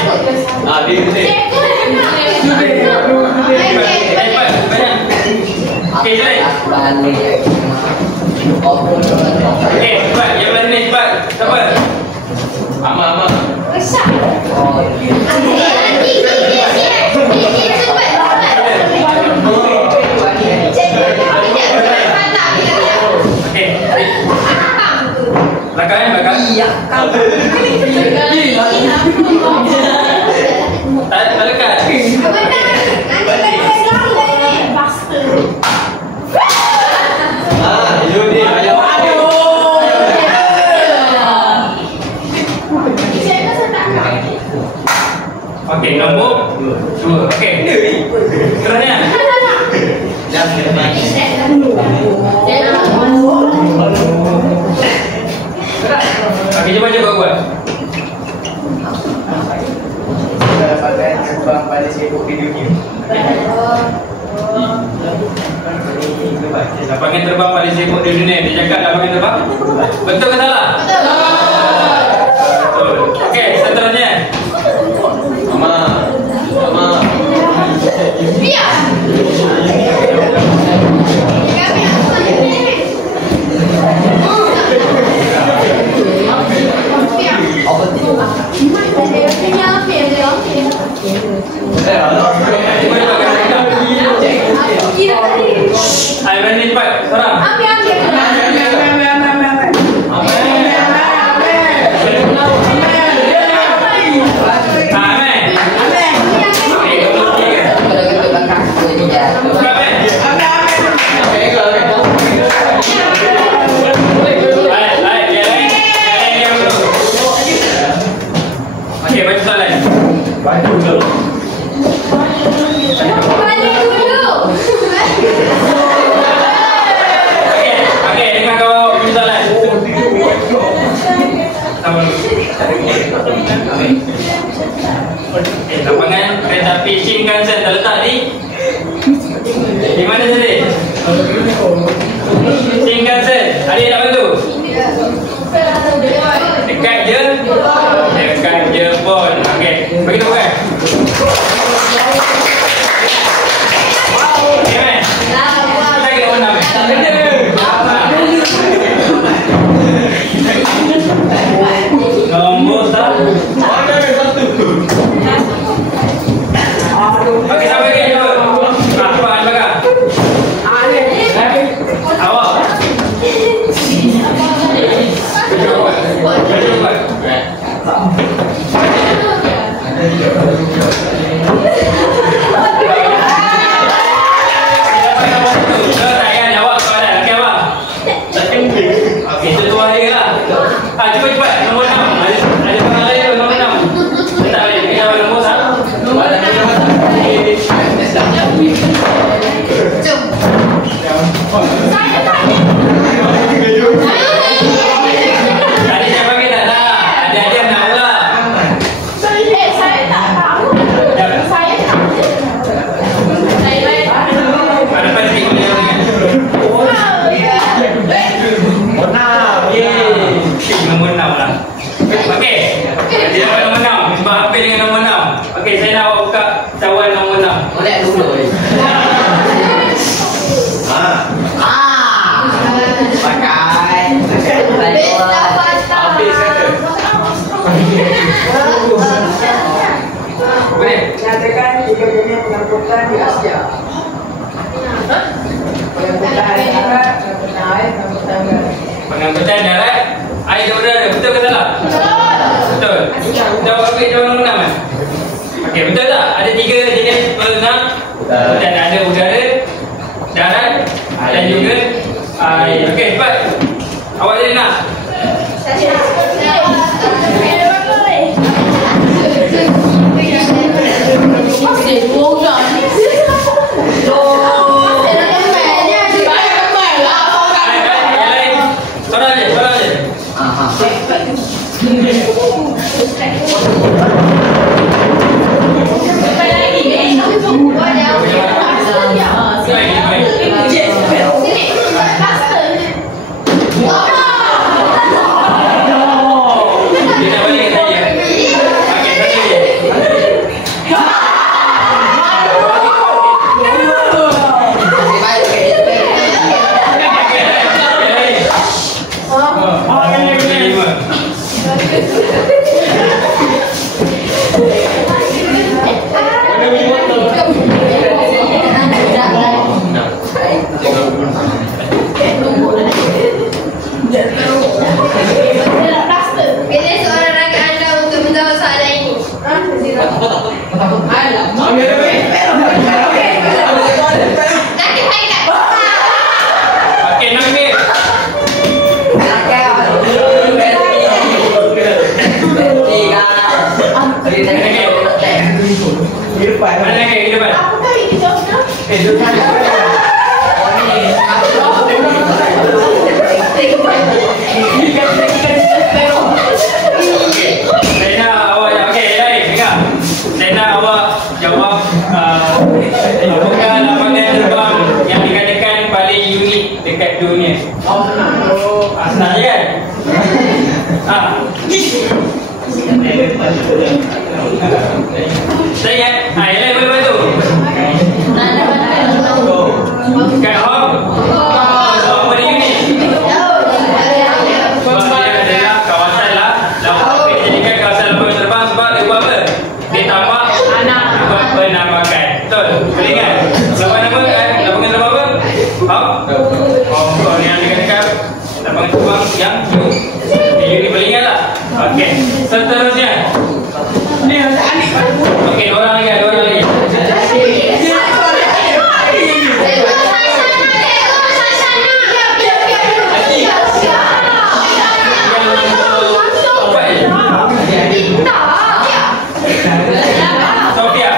Okey, jalan. Okey, cepat. Yang belah sini, cepat. Siapa? Ama. Okey. Belakang. Tak lekat. Itu dia. Okey, nombor 2. Okey. Kerana okey, cuba buat. Dapatkan terbang pada sibuk di dunia. Lapangan terbang paling sibuk di dunia. Dia cakap lapangan terbang. Betul ke salah? Betul. Okey, seterusnya. Ama. yang berani cepat. Seorang. Lapangan kereta api Shinkansen terletak di mana tadi? Shinkansen. Adik nak bantu? Dekat je? Dekat je pun. Okey, bagi tepuk kan? Okey, man. Kita kena menang, man. Nombor satu. Okey, siapa lagi? Apa anda bakar? Awak. Okey, itu tuan dia lah. Cepat-cepat. Nombor 6. Ada orang lain tu, nombor 6. Tak boleh. Kita awal nombor 1. Tadi saya panggil tak nak. Ada nak pula. Saya tak tahu. Saya tak tahu. Ada depan sikit boleh orang ingat. Nombor 6 lah. Okey. Dia dapat nombor 6. Sebab hampir dengan nombor 6. Okey, saya nak buka cawan nombor 6. Boleh dulu. Pakai. Habis kata. Boleh? Nyatakan 3 jenis pengangkutan di Asia. Pengangkutan darat, pengangkutan air, pengangkutan udara. Pengangkutan darat, air dan udara. Betul ke salah? Betul. Kita ambil cawan nombor 6 kan? Okey, betul tak? Ada 3 jenis pengangkutan. Ada udara, darat dan juga air. Okey, cepat. Awak jadi nak? Sorang je. Pilih seorang rakan anda untuk menjawab soalan ini. Nakit haikat. Okey, nakit. Mana nakit ke depan? Apakah ini jawabnya? Saya nak awak okey, lain dengar. Saya nak awak jawab apakah lapangan terbang yang dikatakan paling unik dekat dunia? Senang je kan? Saya ingat, yang lain boleh bantu? Kat Hong? Sebab paling unik? Sebab dia adalah kawasan lah lapangan dijadikan kawasan lapangan terbang sebab dia buat apa? Dia tambah buat penambakan. Betul? Boleh ingat? Lapangan terbang apa? Faham? Oh, kalau yang dekat-dekat lapangan terbang yang U ni boleh ingat tak? Okey, seterusnya. Okey, dua orang lagi, dua orang lagi. Sofia.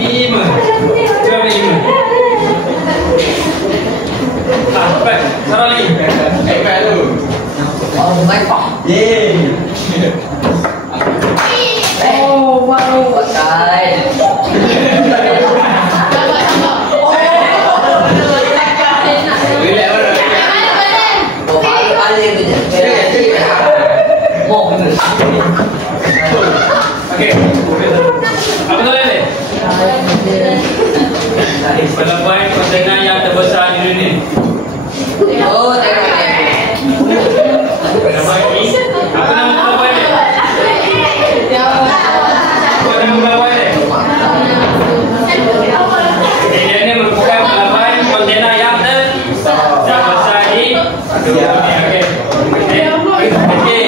Lima. Berapa lima? Cepat. Sarah lagi. Oh my god. Oh, wow. Pakai. Okey. Apa tu lagi? Pelabuhan kontainer yang terbesar di dunia. Oh, tengok ni. Pelabuhan ini. Apa nama pelabuhan ni? Apa nama pelabuhan ni? Dia ni merupakan pelabuhan kontainer yang terbesar di dunia. Okey. Okey.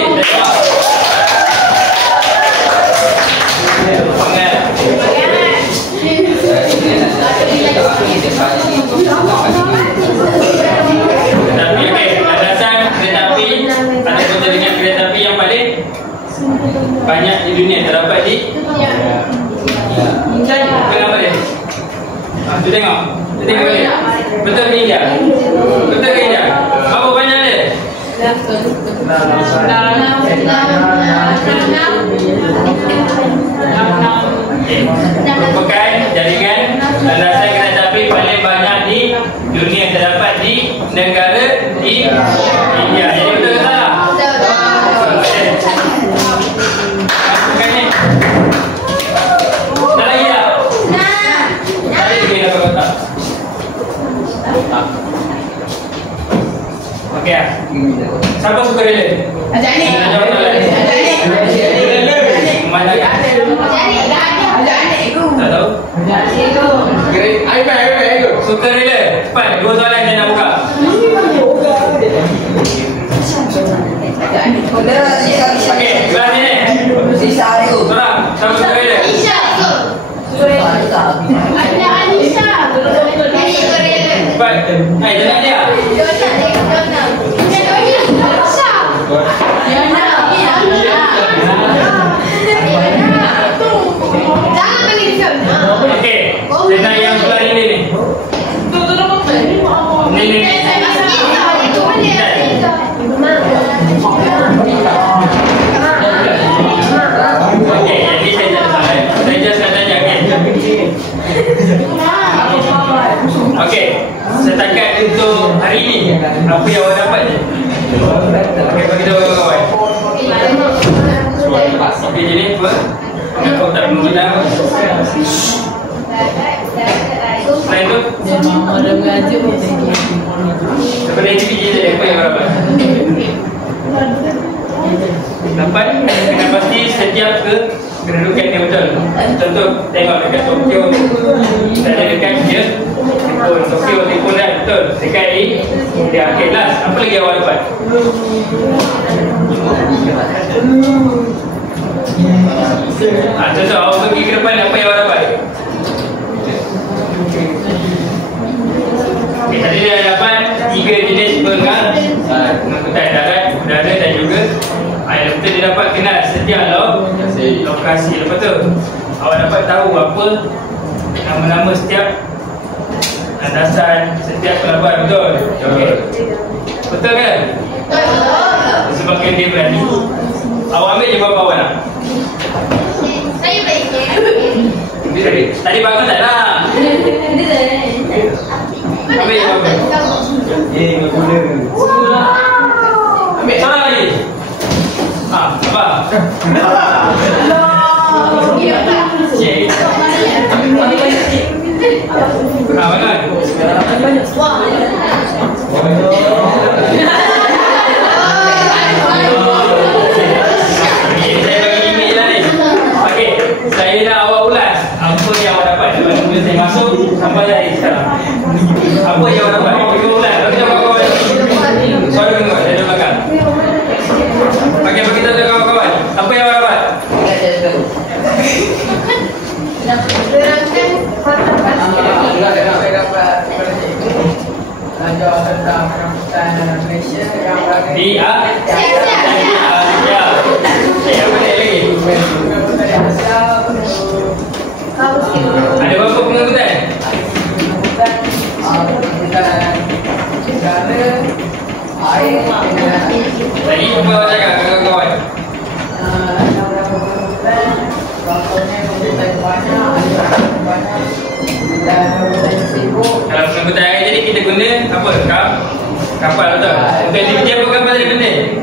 Tetapi okey, landasan kereta api ataupun jaringan kereta api yang paling banyak di dunia terdapat di kenapa dia? Tu tengok. Tu tengok ni. Betul ke India? Betul ke India? Berapa banyak dia? Merupakan jaringan landasan kereta api paling banyak di dunia terdapat di negara di India. Jadi betul ke salah? Masukkan ni. Dah lagi tak? Dah lagi dah kotak. Okey ah. Siapa suka rela? Ajak ni. Mana kan? Ajak adik aku. Tak tahu? Suka rela? Cepat, dua soalan saya nak buka. Ajak adik. Okey, kelas ni. Sisa aku. Sorang, siapa suka rela? Cepat. Hai, jangan dia. Okey, dengan yang sebelah ini ni. Ni. Okey, jadi saya tak salah. Saya just nak tanya, okey. Okey, setakat untuk hari ini, apa yang awak dapat je? Okey, bagi tahu kawan-kawan. Okey, jadi apa? Kau tak menghilang. Selain tu, daripada individu je, apa yang kau dapat? Dapat, kena pasti setiap kedudukan dia betul. Contoh, tengok dekat Tokyo, ada dekat dia Tokyo, telefon dah betul. Dekat ni, dia akhir last. Apa lagi awak dapat? Contoh, awak pergi ke depan, apa yang awak dapat? Okay, tadi dia dapat 3 jenis pengangkutan darat, udara dan juga air. Lepas tu dia dapat kenal setiap lokasi. Lepas tu awak dapat tahu apa nama-nama setiap landasan, setiap pelabuhan. Betul? Okey. Betul kan? Betul. Sebabkan dia berani. Awak ambil je berapa awak nak? Saya baik. Tadi bagus tak lah? Ambil je berapa? Kamu. Di A. Ya. Apa lagi? Ada berapa pengangkutan? Tadi apa cakap kawan-kawan? Dalam pengangkutan air jadi kita guna apa? Kapal betul? Untuk aktiviti apa kapal tadi penting?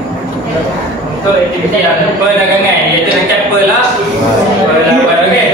Untuk aktiviti yang perdagangan iaitu dekat pelabuhan, okey?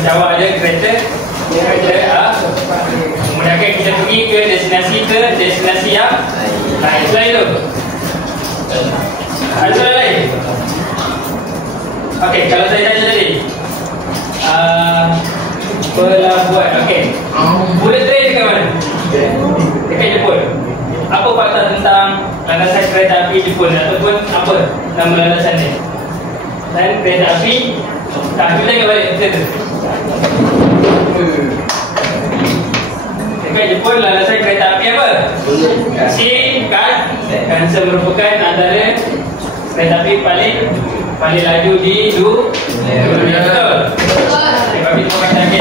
Jawa ada kereta memudahkan kita pergi ke destinasi yang lain. Selain itu ada soalan lain? Okey, kalau saya tanya tadi pelabuhan, okey, bullet train dekat mana? Dekat Jepun. Apa fakta tentang landasan kereta api Jepun ataupun apa nama landasan ni? Dan kereta api kita tengok balik kita tu. Dekat Jepun landasan kereta api apa? Shinkansen merupakan antara kereta api paling laju di dunia. Betul? Terima kasih terima kasih.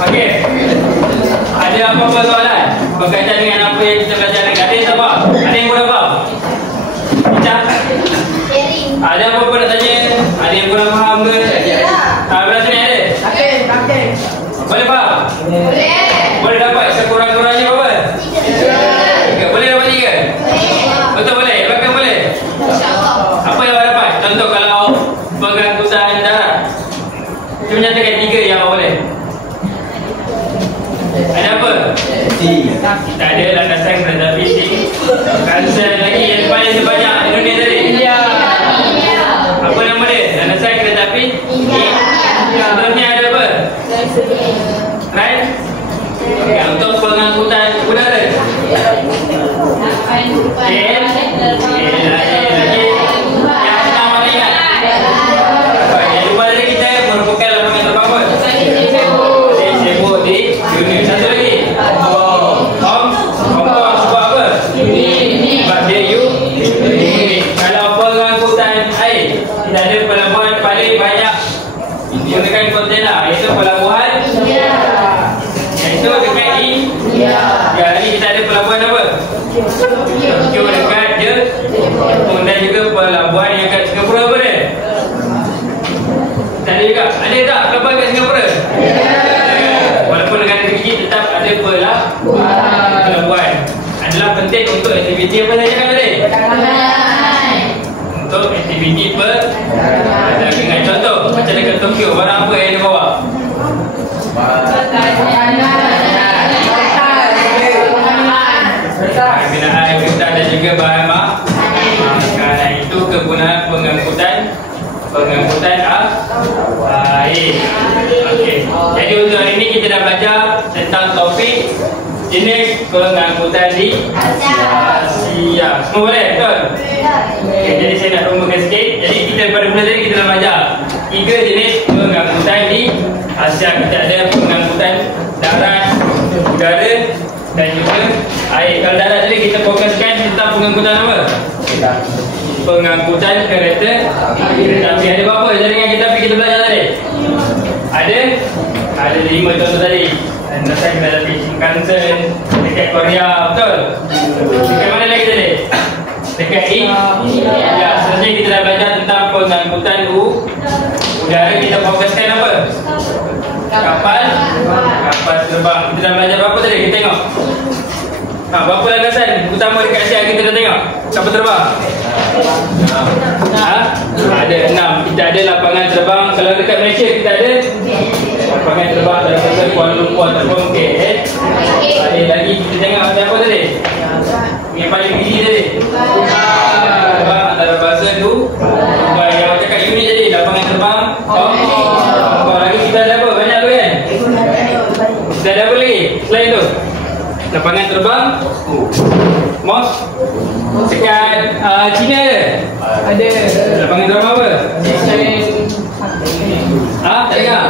Okey. Ada apa-apa soalan berkaitan dengan apa yang kita belajar ni? Ada siapa? Ada yang kurang faham? Bincang? Ada apa-apa nak tanya? Ada yang kurang faham ke? Belah sini ada? Okey. Boleh faham? Boleh dapat sekurang-kurangnya berapa? 3. Boleh dapat 3? Betul boleh? Bahkan boleh? Apa yang awak dapat? Contoh kalau pengangkutan darat, kita menyatakan 3 yang awak boleh. Ada apa? Tak ada landasan kereta api Shinkansen lagi yang paling sebanyak di dunia tadi. Apa nama dia? Landasan kereta api Seterusnya ada apa? Right? Okay, untuk pengangkutan udara Satu lagi Hong Kong sebab apa? Sebab dia kita ada pelabuhan paling banyak menggunakan kontena, iaitu pelabuhan iaitu dekat India. Jadi kita ada pelabuhan apa? Tokyo dekat Jepun, dan juga pelabuhan yang kat Singapura apa dia? Ada juga. Ada tak pelabuhan kat Singapura? Walaupun negara kecil tetap ada pelabuhan. Adalah penting untuk aktiviti apa saya cakap tadi? Untuk aktiviti perdagangan. Contoh macam dekat Tokyo, barang apa yang dia bawa? Binaan kertas dan juga bahan makanan. Itu kegunaan pengangkutan air. Okey. Jadi untuk hari ini kita dah belajar tentang topik jenis pengangkutan di Asia. Semua boleh? Betul? Okay, jadi saya nak rumuskan sikit. Jadi kita pada bulan tadi kita dah belajar 3 jenis pengangkutan di Asia. Kita ada pengangkutan darat, udara dan juga air. Kalau darat tadi kita fokuskan tentang pengangkutan apa? Pengangkutan kereta api. Ada berapa jaringan kereta api kita belajar tadi? Ada 5 contoh tadi. Dan kita ada di Shinkansen, dekat Korea, betul? Dekat mana lagi tadi? Dekat India. Ya, seterusnya kita dah belajar tentang pengangkutan udara. Kita fokuskan apa? Kapal terbang. Kita dah belajar berapa tadi? Kita tengok. Berapa landasan utama dekat Asia kita dah tengok? Kapal terbang? Ada 6. Kita ada lapangan terbang. Kalau dekat Malaysia kita ada lapangan terbang daripada Kuala Lumpur ataupun KL. Ada lagi kita tengok ada apa tadi? Yang paling tinggi tadi? Terbang antara bahasa Dubai. Yang cakap unit tadi, lapangan terbang Hong lagi kita ada apa? Banyak tu kan? Kita ada apa lagi selain tu? Lapangan terbang dekat China ada lapangan terbang apa? Tak dengar?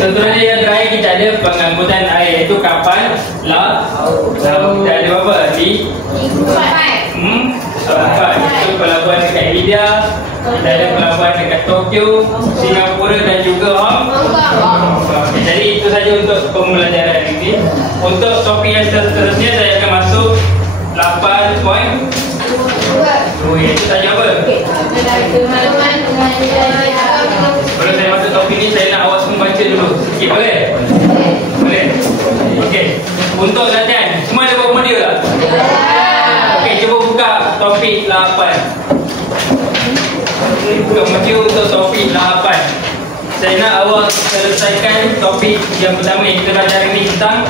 Contohnya yang terakhir kita ada pengangkutan air, iaitu kapal laut. Kita ada apa? Di tempat itu pelabuhan dekat India. Kita ada pelabuhan dekat Tokyo, Singapura dan juga Hong Kong. Jadi itu saja untuk pembelajaran ini. Untuk topik yang seterusnya saya akan masuk 8.2. Itu saja apa? Kalau saya masuk topik ni, saya nak awak semua baca dulu sikit, boleh? Boleh? Okey. Untuk latihan, semua ada buat modul tak? Okey, cuba buka topik 8. Buka modul untuk topik 8. Saya nak awak selesaikan topik yang pertama yang kita belajar ini tentang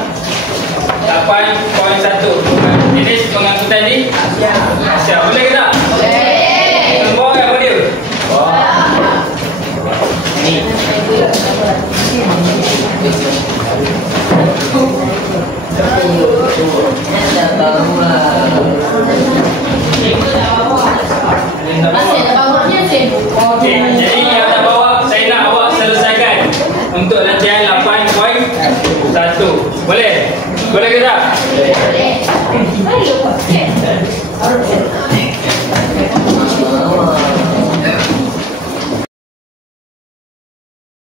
8.1 jenis pengangkutan di Asia. Boleh ke tak? Boleh. Nombor yang modul? Okey, jadi yang nak bawa, saya nak awak selesaikan untuk latihan 8.1. Boleh? Boleh ke tak? Boleh.